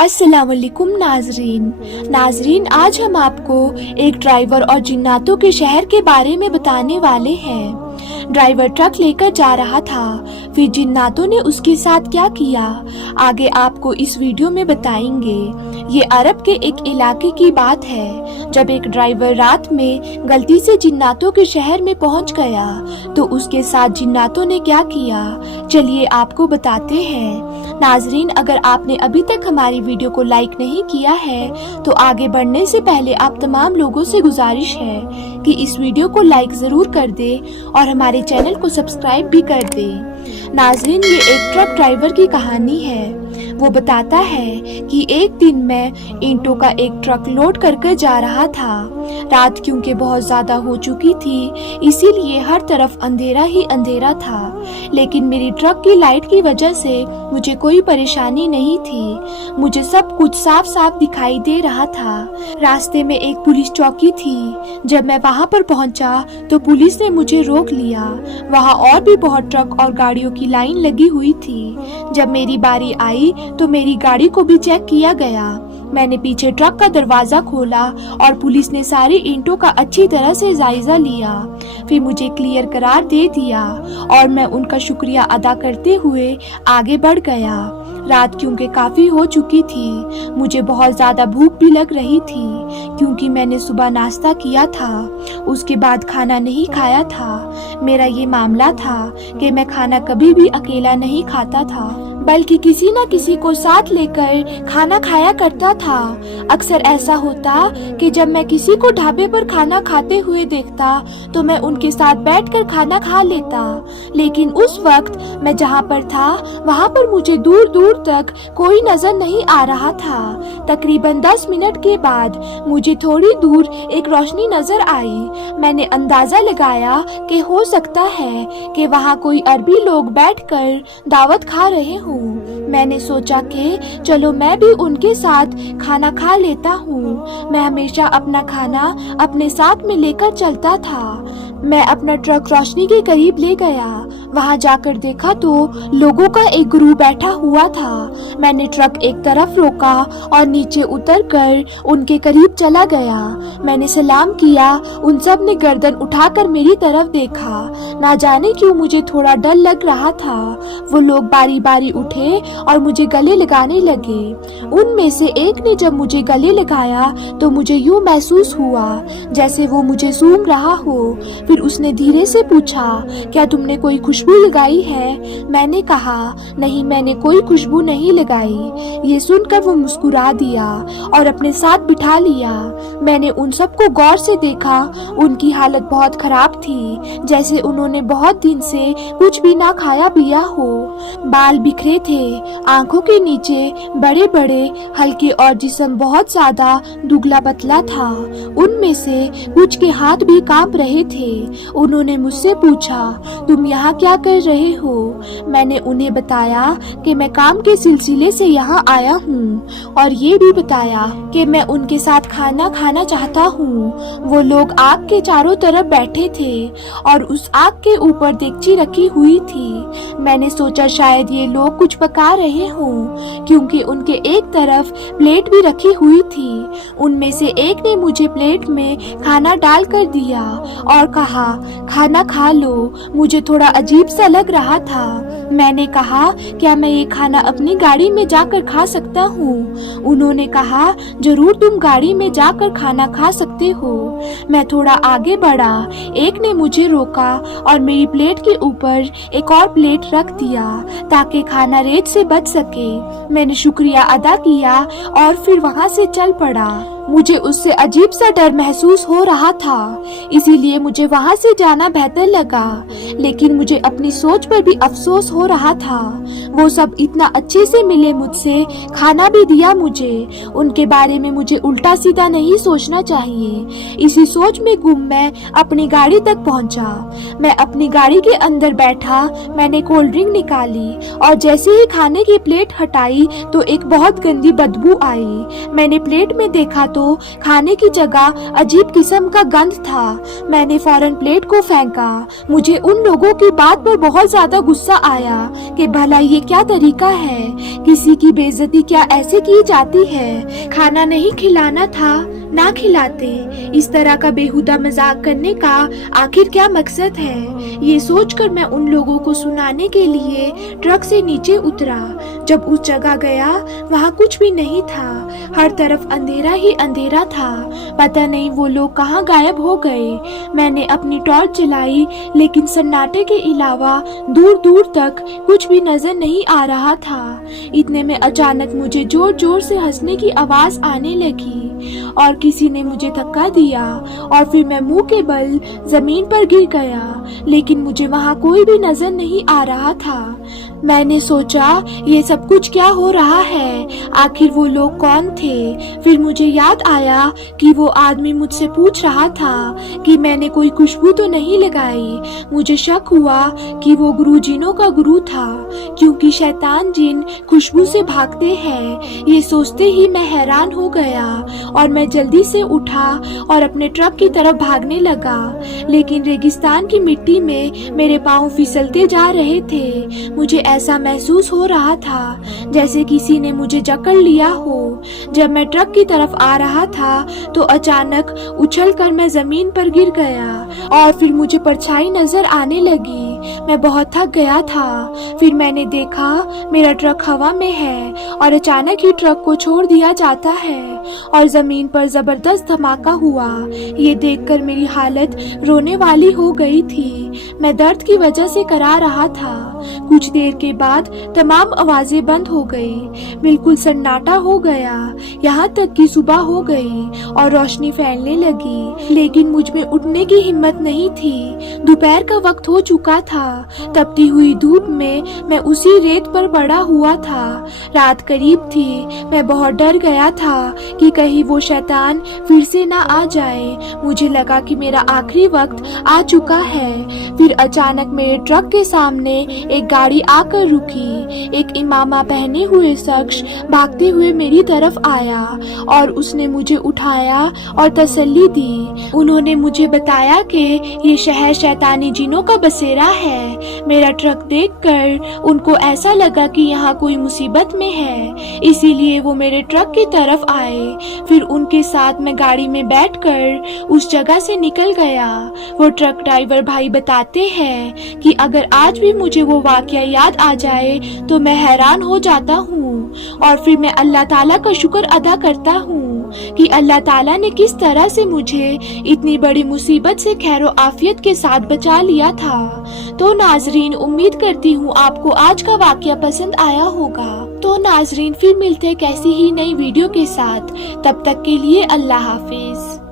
अस्सलामुअलैकुम नाजरीन, आज हम आपको एक ड्राइवर और जिन्नातों के शहर के बारे में बताने वाले हैं। ड्राइवर ट्रक लेकर जा रहा था, फिर जिन्नातों ने उसके साथ क्या किया आगे आपको इस वीडियो में बताएंगे। ये अरब के एक इलाके की बात है। जब एक ड्राइवर रात में गलती से जिन्नातों के शहर में पहुंच गया तो उसके साथ जिन्नातों ने क्या किया, चलिए आपको बताते हैं। नाजरीन, अगर आपने अभी तक हमारी वीडियो को लाइक नहीं किया है तो आगे बढ़ने से पहले आप तमाम लोगों से गुजारिश है कि इस वीडियो को लाइक जरूर कर दे और हमारे चैनल को सब्सक्राइब भी कर दे। नाजरीन, ये एक ट्रक ड्राइवर की कहानी है। वो बताता है कि एक दिन मैं ईंटों का एक ट्रक लोड करके जा रहा था। रात क्योंकि बहुत ज्यादा हो चुकी थी, इसीलिए हर तरफ अंधेरा ही अंधेरा था, लेकिन मेरी ट्रक की लाइट की वजह से मुझे कोई परेशानी नहीं थी। मुझे सब कुछ साफ साफ दिखाई दे रहा था। रास्ते में एक पुलिस चौकी थी। जब मैं वहाँ पर पहुँचा तो पुलिस ने मुझे रोक लिया। वहाँ और भी बहुत ट्रक और गाड़ियों की लाइन लगी हुई थी। जब मेरी बारी आई तो मेरी गाड़ी को भी चेक किया गया। मैंने पीछे ट्रक का दरवाजा खोला और पुलिस ने सारी ईंटों का अच्छी तरह से जायजा लिया। फिर मुझे क्लियर करार दे दिया और मैं उनका शुक्रिया अदा करते हुए आगे बढ़ गया। रात क्योंकि काफी हो चुकी थी, मुझे बहुत ज्यादा भूख भी लग रही थी क्योंकि मैंने सुबह नाश्ता किया था, उसके बाद खाना नहीं खाया था। मेरा ये मामला था कि मैं खाना कभी भी अकेला नहीं खाता था, बल्कि किसी न किसी को साथ लेकर खाना खाया करता था। अक्सर ऐसा होता कि जब मैं किसी को ढाबे पर खाना खाते हुए देखता तो मैं उनके साथ बैठकर खाना खा लेता, लेकिन उस वक्त मैं जहाँ पर था वहाँ पर मुझे दूर दूर तक कोई नजर नहीं आ रहा था। तकरीबन 10 मिनट के बाद मुझे थोड़ी दूर एक रोशनी नजर आई। मैंने अंदाजा लगाया कि हो सकता है कि वहाँ कोई अरबी लोग बैठकर दावत खा रहे हों। मैंने सोचा कि चलो मैं भी उनके साथ खाना खा लेता हूँ। मैं हमेशा अपना खाना अपने साथ में लेकर चलता था। मैं अपना ट्रक रोशनी के करीब ले गया। वहाँ जाकर देखा तो लोगों का एक ग्रुप बैठा हुआ था। मैंने ट्रक एक तरफ रोका और नीचे उतरकर उनके करीब चला गया। मैंने सलाम किया। उन सब ने गर्दन उठाकर मेरी तरफ देखा। ना जाने क्यों मुझे थोड़ा डर लग रहा था। वो लोग बारी बारी उठे और मुझे गले लगाने लगे। उनमें से एक ने जब मुझे गले लगाया तो मुझे यूं महसूस हुआ जैसे वो मुझे सूंघ रहा हो। फिर उसने धीरे से पूछा, क्या तुमने कोई खुशबू लगाई है? मैंने कहा, नहीं, मैंने कोई खुशबू नहीं लगाई। ये सुनकर वो मुस्कुरा दिया और अपने साथ बिठा लिया। मैंने उन सबको गौर से देखा। उनकी हालत बहुत खराब थी, जैसे उन्होंने बहुत दिन से कुछ भी ना खाया पिया हो। बाल बिखरे थे, आंखों के नीचे बड़े बड़े हल्के और जिस्म बहुत ज्यादा दुबला पतला था। उनमें से कुछ के हाथ भी कांप रहे थे। उन्होंने मुझसे पूछा, तुम यहाँ क्या कर रहे हो? मैंने उन्हें बताया कि मैं काम के सिलसिले से यहाँ आया हूँ और ये भी बताया कि मैं उनके साथ खाना खाना चाहता हूँ। वो लोग आग के चारों तरफ बैठे थे और उस आग के ऊपर देगची रखी हुई थी। मैंने सोचा शायद ये लोग कुछ पका रहे हों, क्योंकि उनके एक तरफ प्लेट भी रखी हुई थी। उनमें से एक ने मुझे प्लेट में खाना डाल कर दिया और कहा, खाना खा लो। मुझे थोड़ा अजीब सा लग रहा था। मैंने कहा, क्या मैं ये खाना अपनी गाड़ी में जाकर खा सकता हूँ? उन्होंने कहा, जरूर, तुम गाड़ी में जाकर खाना खा सकते हो। मैं थोड़ा आगे बढ़ा। एक ने मुझे रोका और मेरी प्लेट के ऊपर एक और प्लेट रख दिया ताकि खाना रेत से बच सके। मैंने शुक्रिया अदा किया और फिर वहाँ से चल पड़ा। मुझे उससे अजीब सा डर महसूस हो रहा था, इसीलिए मुझे वहाँ से जाना बेहतर लगा, लेकिन मुझे अपनी सोच पर भी अफसोस हो रहा था। वो सब इतना अच्छे से मिले मुझसे, खाना भी दिया मुझे। उनके बारे में मुझे उल्टा सीधा नहीं सोचना चाहिए। इसी सोच में गुम मैं अपनी गाड़ी तक पहुँचा। मैं अपनी गाड़ी के अंदर बैठा। मैंने कोल्ड ड्रिंक निकाली और जैसे ही खाने की प्लेट हटाई तो एक बहुत गंदी बदबू आई। मैंने प्लेट में देखा तो तो खाने की जगह अजीब किस्म का गंध था। मैंने फौरन प्लेट को फेंका। मुझे उन लोगों की बात पर बहुत ज्यादा गुस्सा आया कि भला ये क्या तरीका है, किसी की बेइज्जती क्या ऐसे की जाती है। खाना नहीं खिलाना था, ना खिलाते। इस तरह का बेहुदा मजाक करने का आखिर क्या मकसद है। ये सोचकर मैं उन लोगों को सुनाने के लिए ट्रक से नीचे उतरा। जब उस जगह गया वहाँ कुछ भी नहीं था, हर तरफ अंधेरा ही अंधेरा था। पता नहीं वो लोग कहाँ गायब हो गए। मैंने अपनी टॉर्च जलाई, लेकिन सन्नाटे के अलावा दूर दूर तक कुछ भी नजर नहीं आ रहा था। इतने में अचानक मुझे जोर जोर से हंसने की आवाज आने लगी और किसी ने मुझे धक्का दिया और फिर मैं मुंह के बल जमीन पर गिर गया, लेकिन मुझे वहाँ कोई भी नजर नहीं आ रहा था। मैंने सोचा ये सब कुछ क्या हो रहा है, आखिर वो लोग कौन थे। फिर मुझे याद आया कि वो आदमी मुझसे पूछ रहा था कि मैंने कोई खुशबू तो नहीं लगाई। मुझे शक हुआ कि वो गुरु जिनों का गुरु था, क्योंकि शैतान जिन खुशबू से भागते हैं। ये सोचते ही मैं हैरान हो गया और मैं जल्दी से उठा और अपने ट्रक की तरफ भागने लगा, लेकिन रेगिस्तान की मिट्टी में मेरे पाँव फिसलते जा रहे थे। मुझे ऐसा महसूस हो रहा था जैसे किसी ने मुझे जकड़ लिया हो। जब मैं ट्रक की तरफ आ रहा था तो अचानक उछलकर मैं जमीन पर गिर गया और फिर मुझे परछाई नजर आने लगी। मैं बहुत थक गया था। फिर मैंने देखा मेरा ट्रक हवा में है और अचानक ही ट्रक को छोड़ दिया जाता है और जमीन पर जबरदस्त धमाका हुआ। ये देखकर मेरी हालत रोने वाली हो गई थी। मैं दर्द की वजह से करा रहा था। कुछ देर के बाद तमाम आवाजें बंद हो गई। बिल्कुल सन्नाटा हो गया, यहाँ तक कि सुबह हो गई और रोशनी फैलने लगी, लेकिन मुझ में उठने की हिम्मत नहीं थी। दोपहर का वक्त हो चुका था। तपती हुई धूप में मैं उसी रेत पर पड़ा हुआ था। रात करीब थी। मैं बहुत डर गया था कि कहीं वो शैतान फिर से ना आ जाए। मुझे लगा कि मेरा आखिरी वक्त आ चुका है। फिर अचानक मेरे ट्रक के सामने एक गाड़ी आकर रुकी। एक इमामा पहने हुए शख्स भागते हुए मेरी तरफ आया और उसने मुझे उठाया और तसल्ली दी। उन्होंने मुझे बताया कि ये शहर शैतानी जिनों का बसेरा है। मेरा ट्रक देखकर उनको ऐसा लगा कि यहाँ कोई मुसीबत में है, इसीलिए वो मेरे ट्रक की तरफ आए। फिर उनके साथ मैं गाड़ी में बैठकर उस जगह से निकल गया। वो ट्रक ड्राइवर भाई बताते हैं कि अगर आज भी मुझे वो वाकया याद आ जाए तो मैं हैरान हो जाता हूँ और फिर मैं अल्लाह ताला का शुक्र अदा करता हूँ कि अल्लाह ताला ने किस तरह से मुझे इतनी बड़ी मुसीबत से खैरो आफियत के साथ बचा लिया था। तो नाजरीन, उम्मीद करती हूँ आपको आज का वाकया पसंद आया होगा। तो नाजरीन, फिर मिलते हैं कैसी ही नई वीडियो के साथ। तब तक के लिए अल्लाह हाफिज।